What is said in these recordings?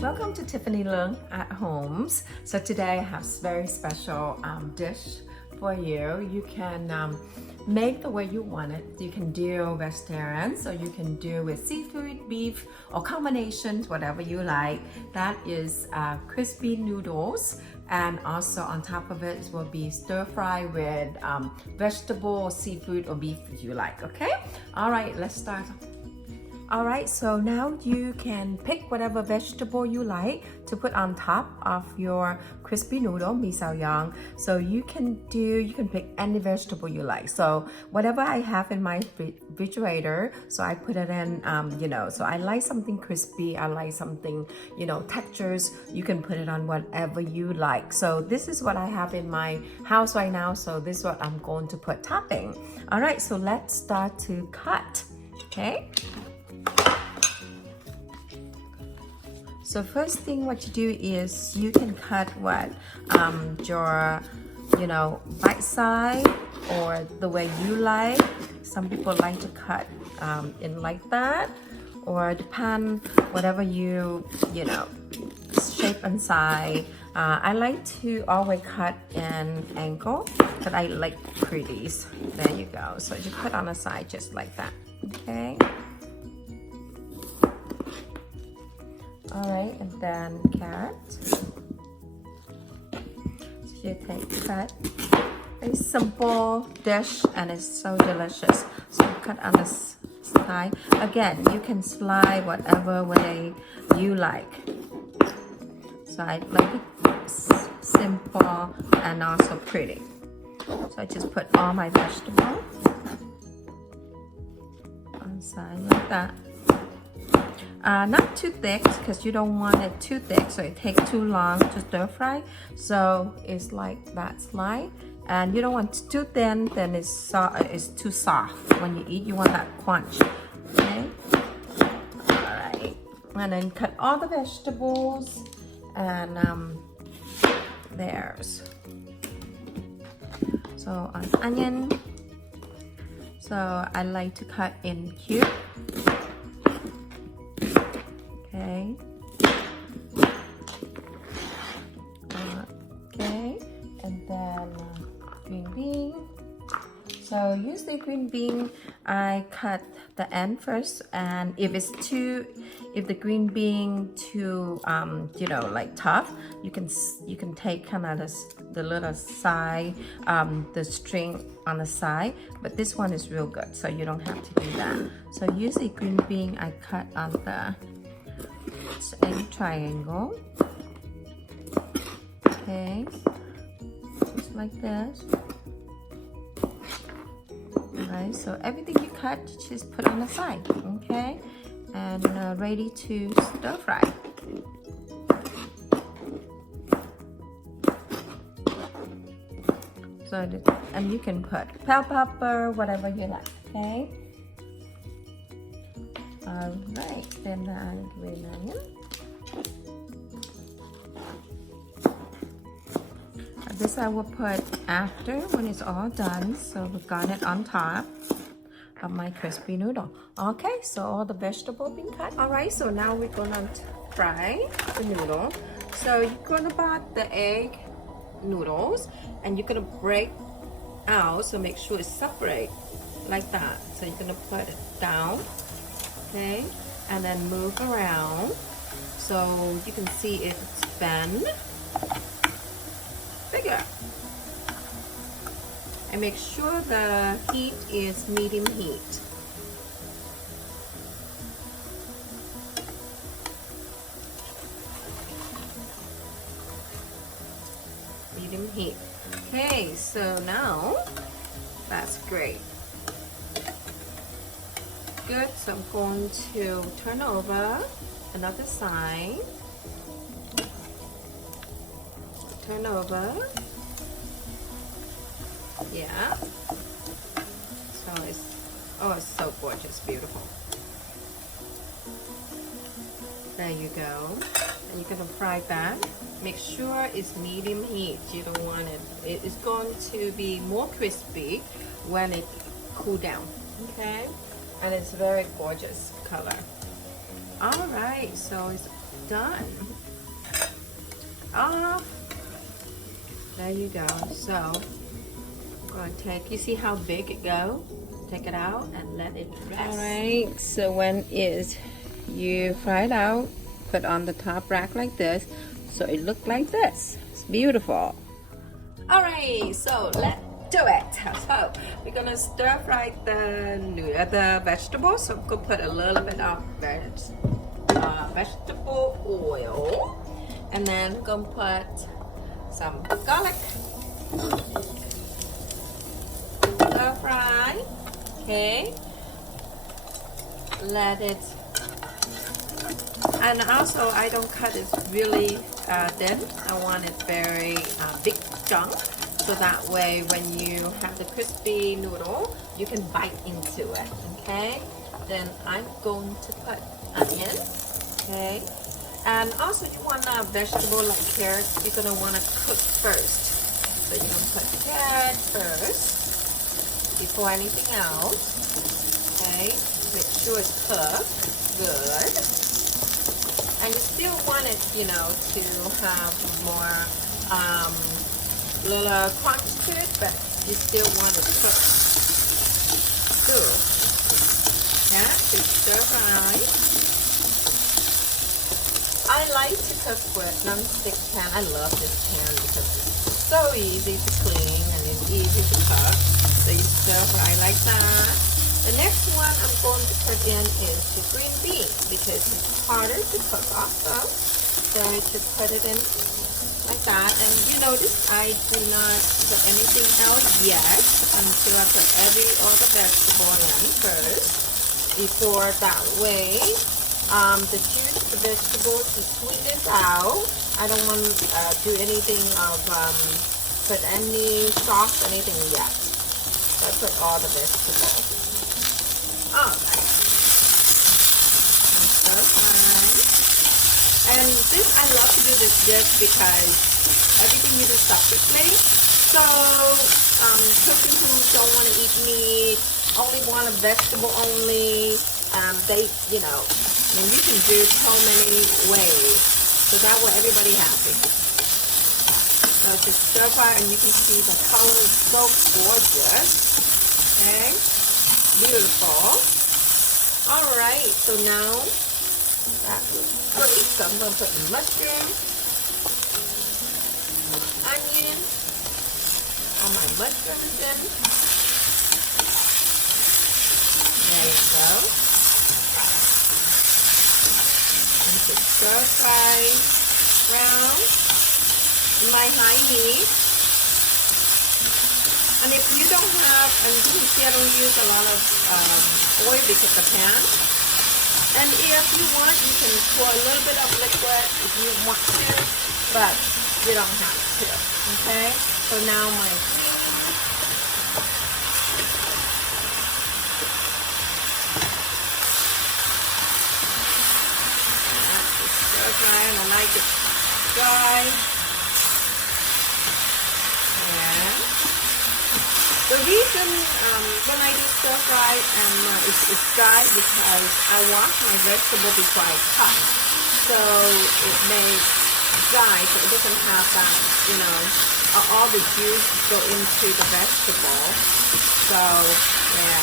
Welcome to Tiffany Leung at Homes. So today I have a very special dish for you. You can make the way you want it. You can do vegetarian, so you can do with seafood, beef, or combinations, whatever you like. That is crispy noodles, and also on top of it will be stir fry with vegetable, seafood, or beef if you like. Okay, all right, let's start. All right, so now you can pick whatever vegetable you like to put on top of your crispy noodle, mee xào giòn. So you can pick any vegetable you like. So whatever I have in my refrigerator, so I put it in, so I like something crispy, I like something, textures. You can put it on whatever you like. So this is what I have in my house right now. So this is what I'm going to put topping. All right, so let's start to cut, okay? So first thing what you do is you can cut what your bite size or the way you like. Some people like to cut in like that, or depend whatever you shape and size. I like to always cut in angle, but I like pretties. There you go. So you put on the side just like that. Okay. All right, and then carrot. So you cut a simple dish, and it's so delicious. So you cut on the side. Again, you can slide whatever way you like. So I like it simple and also pretty. So I just put all my vegetables on the side like that. Not too thick, because you don't want it too thick, so it takes too long to stir fry. So it's like that slide, and you don't want it too thin, then it's too soft. When you eat, you want that crunch. Okay. All right, and then cut all the vegetables, and there's so an onion. So I like to cut in cube. Okay. Okay, and then green bean. So usually green bean, I cut the end first, and if the green bean too, like tough, you can take kind of the little side, the string on the side. But this one is real good, so you don't have to do that. So usually green bean, I cut on the a triangle. Okay, just like this. Alright, so everything you cut, just put on the side, okay? And ready to stir fry. So, and you can put bell pepper, whatever you like, okay? Alright, then green onion. This I will put after when it's all done, so we got it on top of my crispy noodle. Okay, so all the vegetable being cut. Alright, so now we're gonna fry the noodle. So you're gonna buy the egg noodles, and you're gonna break out, so make sure it's separate like that. So you're gonna put it down. Okay, and then move around so you can see it's bend bigger, and make sure the heat is medium heat. Medium heat. Okay, so now that's great. Good, so I'm going to turn over another side. Turn over. Yeah. So it's so gorgeous, beautiful. There you go. And you're gonna fry that. Make sure it's medium heat. You don't want it. It's going to be more crispy when it cool down. Okay. and it's very gorgeous color. All right, so it's done. There you go. So I'm going to take, you see how big it goes? Take it out and let it rest. All right, so when you fry it out, put on the top rack like this, so it look like this. It's beautiful. All right, so let's do it. So we're gonna stir fry the vegetables. So I'm gonna put a little bit of vegetable oil, and then I'm gonna put some garlic. Stir fry. Okay. Let it. And also, I don't cut it really thin. I want it very big chunk, so that way when you have the crispy noodle, you can bite into it. Okay. Then I'm going to put onion. Okay. And also, you want a vegetable like carrots. You're gonna want to cook first. So you're gonna put carrot first before anything else. Okay. Make sure it's cooked good. And you still want it, you know, to have more little crunch to it, but you still want it cooked good. Yeah, just stir fry. I like to cook with non-stick pan. I love this pan because it's so easy to clean and it's easy to cook. So you stir fry like that. The next one I'm going to put in is the green bean because it's harder to cook also. So I just put it in like that. And you notice I do not put anything else yet until I put all the vegetable in first. Before that way, the juice of the vegetables to sweeten it out. I don't want to do anything of put any sauce, anything yet. So I put all the vegetables. Alright. So fine. And this, I love to do this dish because everything you do separately. So, cooking who don't want to eat meat, only want a vegetable only, they, you know, and you can do so many ways. So that way everybody happy. So just stir fry and you can see the color is so gorgeous. Okay. Beautiful. Alright, so now that looks great. So I'm going to put mushroom, onion, all my mushrooms in. There you go. And just stir fry around in my high heat. And if you don't have, and you can see I don't use a lot of oil because the pan. And if you want, you can pour a little bit of liquid if you want to, but you don't have to. Okay? So now my cream. Just stir fry, and I like it dry. The reason when I do stir fry and it's dry because I wash my vegetable before I cut, so it makes dry, so it doesn't have that, you know, all the juice go into the vegetable. So yeah,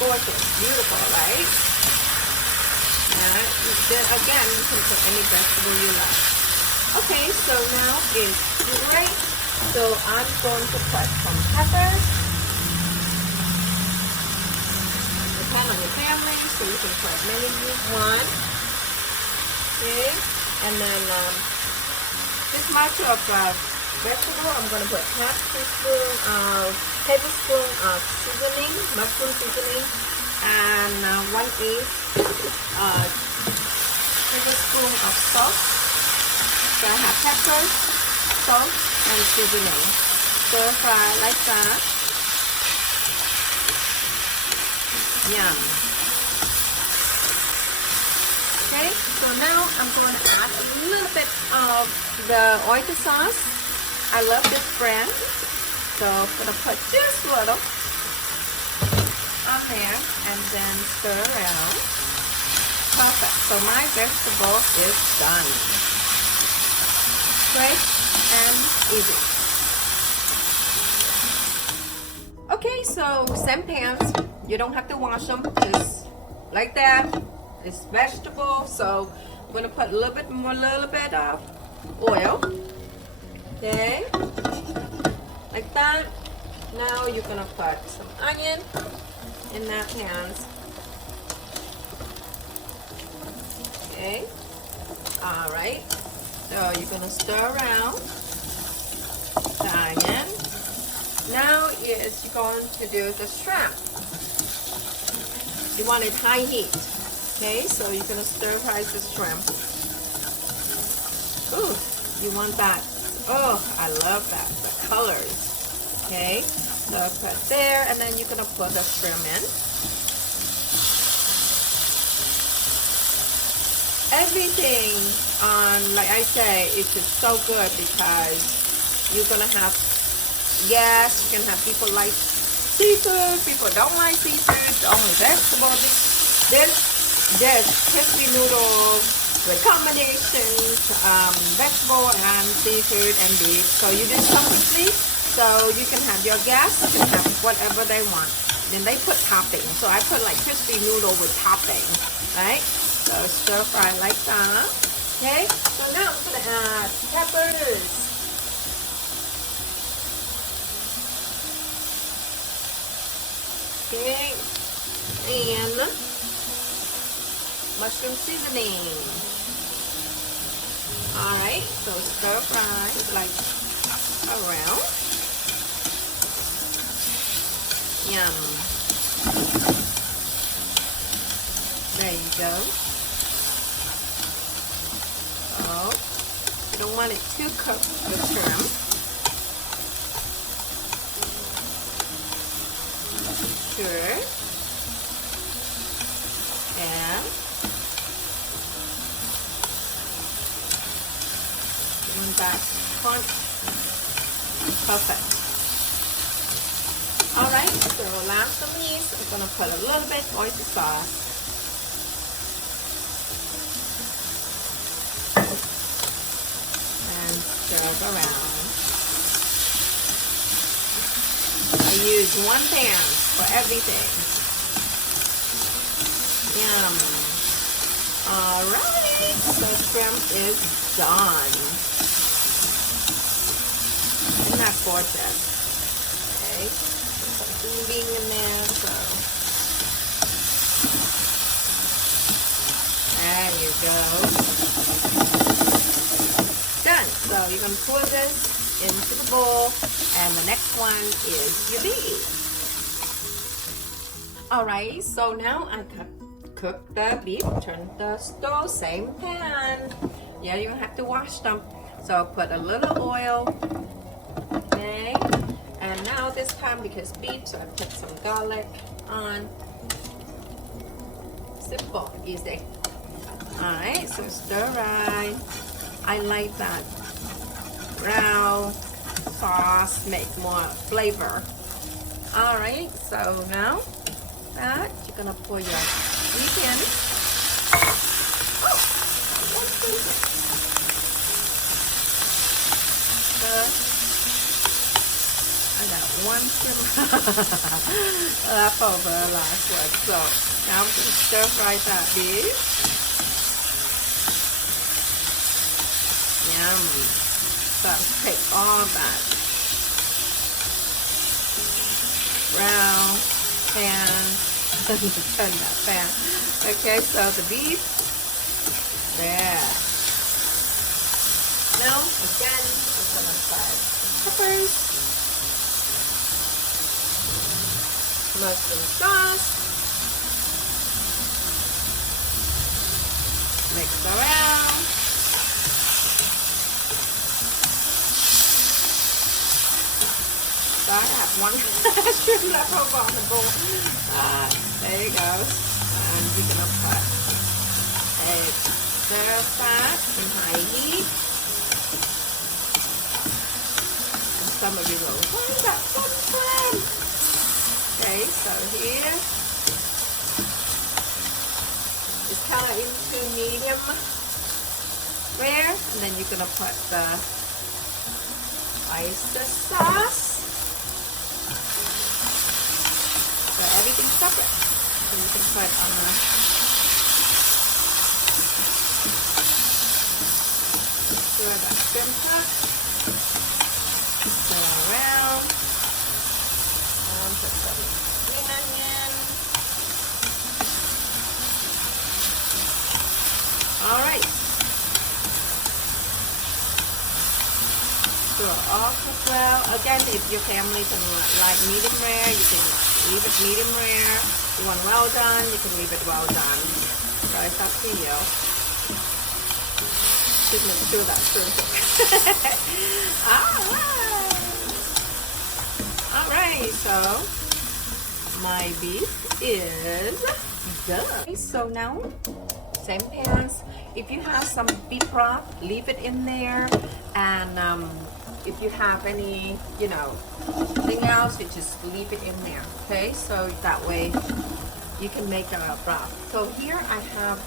gorgeous, beautiful, right? Yeah. Then again, you can put any vegetable you like. Okay, so now it's great. So I'm going to put some peppers. Depend on your family, so you can put many you want. Okay, and then this much of vegetable, I'm going to put tablespoon of seasoning, mushroom seasoning, and 1/8 tablespoon of salt. So I have pepper, salt, and seasoning. Stir fry like that. Yum. Okay, so now I'm going to add a little bit of the oyster sauce. I love this brand. So I'm gonna put just a little on there and then stir around. Perfect. So my vegetable is done. Quick and easy. Okay, so same pans. You don't have to wash them. Just like that. It's vegetable. So I'm gonna put a little bit of oil. Okay, like that. Now you're gonna put some onion in that pan. Okay, all right. So you're gonna stir around the onion. Now is you're going to do the shrimp. You want it high heat. Okay, so you're gonna stir fry the shrimp. Ooh, you want that. Oh, I love that. The colors. Okay, so put there, and then you're gonna put the shrimp in. Everything on, like I say, it's just so good because you're gonna have, yes, you can have people like seafood, people don't like seafood, only vegetables. This crispy noodles with combinations, vegetable and seafood and beef. So you do completely, so you can have your guests can have whatever they want. Then they put topping. So I put like crispy noodle with topping, right? So stir fry like that. Okay. So now I'm gonna add peppers. Okay. And mushroom seasoning. Alright, so stir fry like around. Yum. There you go. So you don't want it too cooked, the shrimp. Sure. And that corn. Perfect. Alright, so last of these, I'm gonna put a little bit oyster sauce. And stir it around. I use one pan for everything. Yum. Alright, so shrimp is done. Isn't that gorgeous? Okay, put some bean in there. So there you go. Done. So you're gonna pour this into the bowl, and the next one is your beef. All right. So now I cook the beef. Turn the stove, same pan. Yeah, you don't have to wash them. So put a little oil. Okay, and now this time because beef, so I put some garlic on. Simple, easy. Alright, so stir fry. I like that brown sauce, make more flavor. Alright, so now that you're gonna pour your beef in. Oh, what's this? I got one left over last one. So now I'm going to stir fry that beef. Yum. So take all that brown pan, turn that pan. Okay, so the beef there. Now again, I'm going to add peppers. Mushroom sauce, mix around, so I have one shrimp left over on the bowl. There you go, and we're gonna put a stir fry in high heat, and some of you go, what is that so fun? Okay, so here it's kind of into medium rare, and then you're gonna put the oyster sauce. So everything's separate, so you can put on the stir that center, stir around, and put some green onion. All right. So all cooked well. Again, if your family can like medium rare, you can leave it medium rare. If you want well done, you can leave it well done. So it's up to you. Just make sure that's perfect. Alright, so my beef is done. So now, same pans. If you have some beef broth, leave it in there. And if you have any, you know, thing else, you just leave it in there. Okay, so that way you can make a broth. So here I have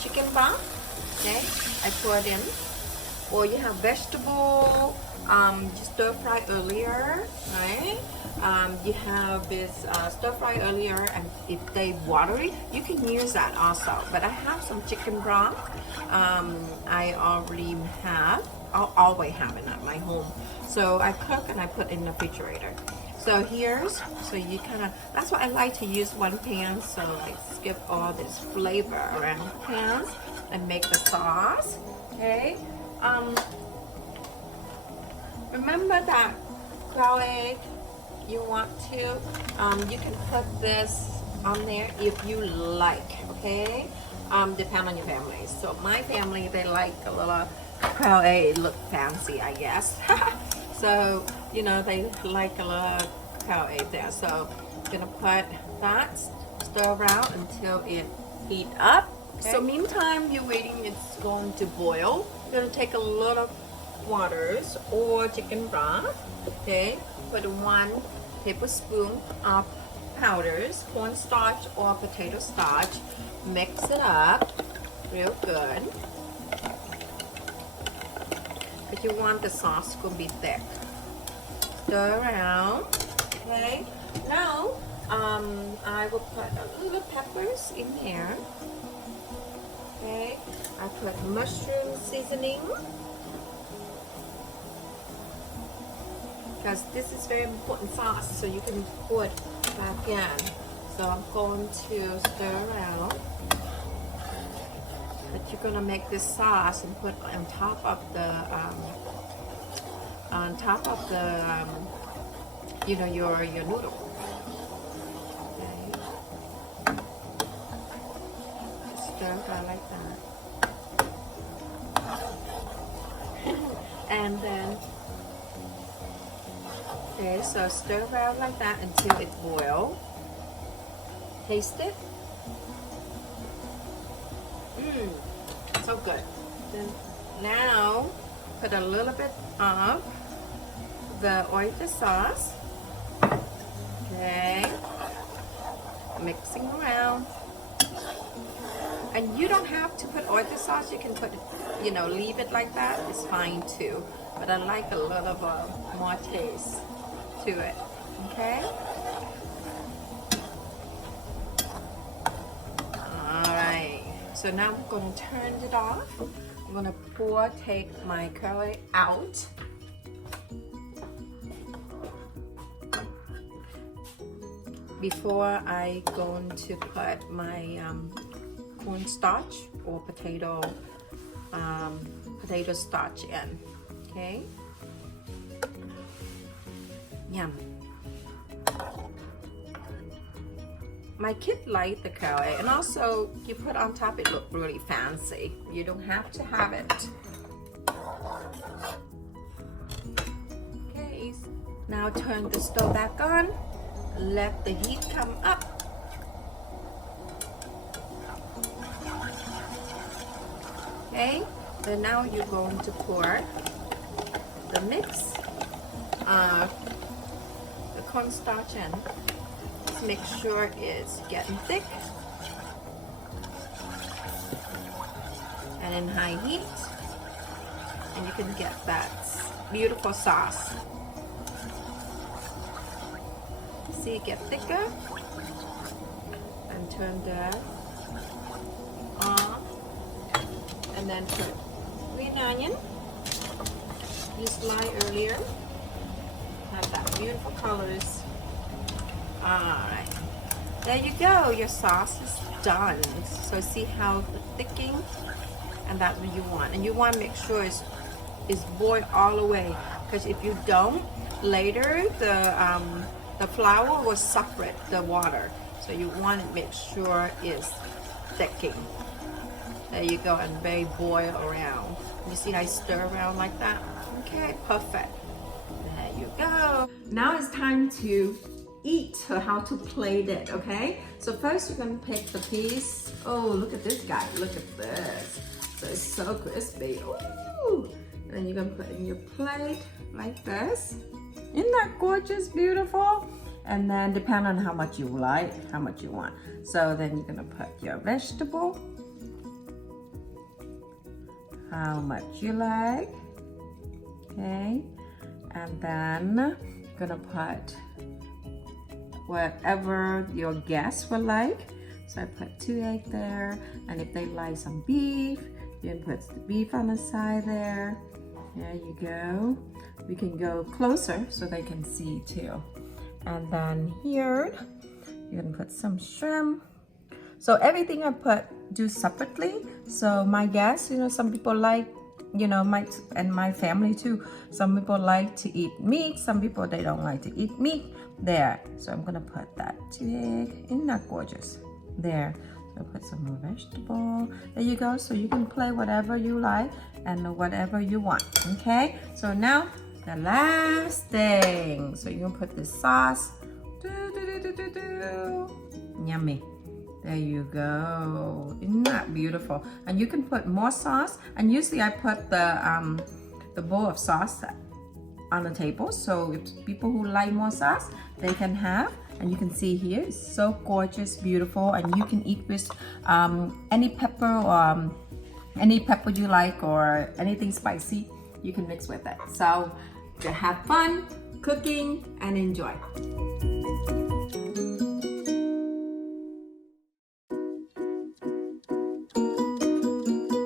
chicken broth. Okay, I put in, or you have vegetable, just stir fry earlier, right? You have this stir fry earlier, and if they watery, you can use that also. But I have some chicken broth. I already have. I'll always have it at my home. So I cook and I put in the refrigerator. So here's, so you kind of, that's why I like to use one pan, so I skip all this flavor around the pans and make the sauce. Okay. Remember that quail egg you want to, you can put this on there if you like, okay? Depend on your family. So my family, they like a little quail egg, look fancy, I guess. So, you know, they like a little quail egg there. So I'm gonna put that, stir around until it heat up. Okay. So meantime, you're waiting, it's going to boil. You're gonna take a lot of waters or chicken broth. Okay, put 1 tablespoon of powders, cornstarch or potato starch. Mix it up real good. But you want the sauce to be thick. Stir around. Okay. Now, I will put a little peppers in there. Okay. I put mushroom seasoning. Because this is very important sauce, so you can put back in. So I'm going to stir around. But you're gonna make this sauce and put on top of the you know, your noodle. Okay. Just stir around like that. And then, okay, so stir around like that until it boils. Taste it. So good. Then now put a little bit of the oyster sauce. Okay. Mixing around. And you don't have to put oyster sauce. You can put it, you know, leave it like that. It's fine too. But I like a little more taste to it. Okay. So now I'm going to turn it off. I'm going to take my curry out. Before I going to put my cornstarch or potato starch in. Okay. Yum. My kid liked the curry, and also you put on top, it look really fancy. You don't have to have it. Okay, now turn the stove back on. Let the heat come up. Okay, then now you're going to pour the mix the cornstarch in. Just make sure it's getting thick. And in high heat. And you can get that beautiful sauce. See it get thicker. And turn that on. And then put green onion. You slide earlier. Have that beautiful colors. Alright. There you go. Your sauce is done. So see how the thickening, and that's what you want. And you want to make sure it's boiled all the way, because if you don't, later the flour will separate the water. So you want to make sure it's thickening. There you go, and very boil around. You see I stir around like that? Okay, perfect. There you go. Now it's time to eat, or how to plate it, okay? So first you're gonna pick the piece. Oh, look at this guy, look at this. So it's so crispy. Ooh. And then you're gonna put it in your plate like this. Isn't that gorgeous, beautiful? And then depend on how much you like, how much you want. So then you're gonna put your vegetable, how much you like, okay? And then you're gonna put whatever your guests would like. So I put 2 eggs there, and if they like some beef, you can put the beef on the side there. There you go. We can go closer so they can see too. And then here, you can put some shrimp. So everything I do separately. So my guests, you know, some people like, you know, and my family too. Some people like to eat meat. Some people, they don't like to eat meat. There. So I'm gonna put that 2 eggs. Isn't that gorgeous? There. So put some more vegetable. There you go. So you can play whatever you like and whatever you want. Okay. So now the last thing. So you're gonna put this sauce. Yummy. There you go. Isn't that beautiful? And you can put more sauce. And usually I put the bowl of sauce on the table. So if people who like more sauce, they can have. And you can see here, it's so gorgeous, beautiful. And you can eat with any pepper or any pepper you like, or anything spicy you can mix with it. So have fun cooking and enjoy.